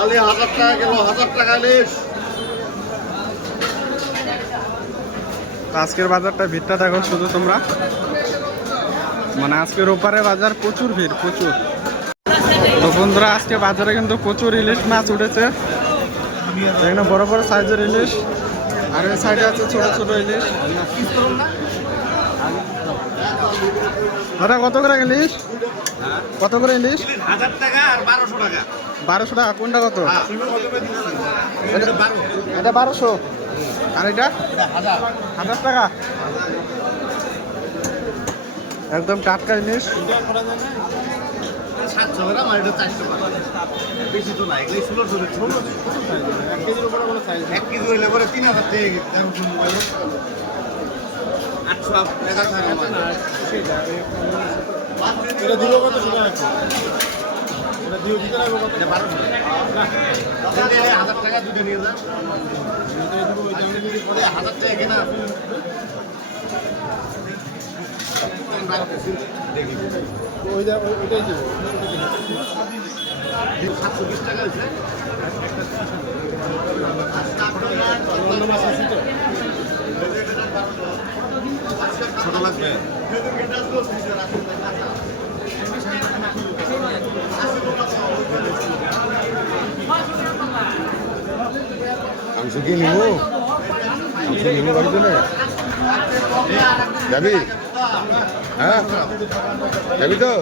খালি 1000 টাকা কিলো, 1000 টাকা ইলিশ। আজকের বাজারটা ভিড়টা দেখো শুধু তোমরা, মানে আজকের ওপারে বাজার প্রচুর ভিড়, প্রচুর। তো বন্ধুরা আজকে বাজারে কিন্তু প্রচুর ইলিশ মাছ উঠেছে, এখানে বড় বড় সাইজের ইলিশ, আর এই সাইডে আছে ছোট ছোট ইলিশ। দাদা কত করে ইলিশ? কত করে ইলিশ? 1000 টাকা আর 1200 টাকা। 1200 টাকা। কোনটা কত? হ্যাঁ, এটা 12। এটা 1200, আর এটা এটা 1000। 1000 টাকা। একদম টাটকা ইলিশ। 700 গ্রাম আর এটা 400 টাকা। বেশি তো না, এগুলাই ছোট ছোট ছোট। 1 কেজির উপরে কোনো সাইজ। 1 কেজি হইলে পরে 3000 টাকা দাম শুনবো। 800 টাকা না। এটা দিলো কত টাকা আছে? এটা দিও দিতে লাগবে কত? এটা 1200 না। তাহলে 1000 টাকা দুটো নিয়ে যা। এটা দিব ওই দামে যদি পড়ে 1000 টাকা কেনা। দেখি ওইটাই দিব। 720 টাকা হইছে। ছোট লাগবে। মাংস কি নিব? মাংস নিব বাড়িতে না? যাবি? হ্যাঁ যাবি তো?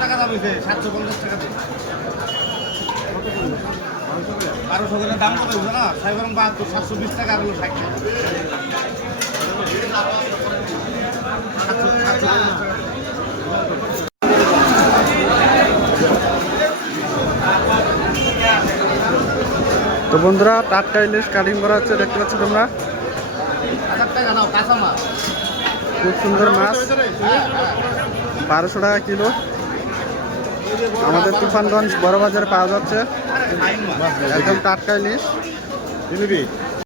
টাকা দাম 750 টাকা। 1200 করে দাম কত হইছে না? সাইবার 72 720 টাকা আর হলো 60 টাকা। তো বন্ধুরা টাটকা ইলিশ কাটিং করা হচ্ছে, দেখতে পাচ্ছ তোমরা। 1000 টাকা নাও, কাঁচা মাছ। খুব সুন্দর মাছ, 1200 টাকা কিলো। আমাদের তুফানগঞ্জ বড় বাজারে পাওয়া যাচ্ছে একদম টাটকা ইলিশ।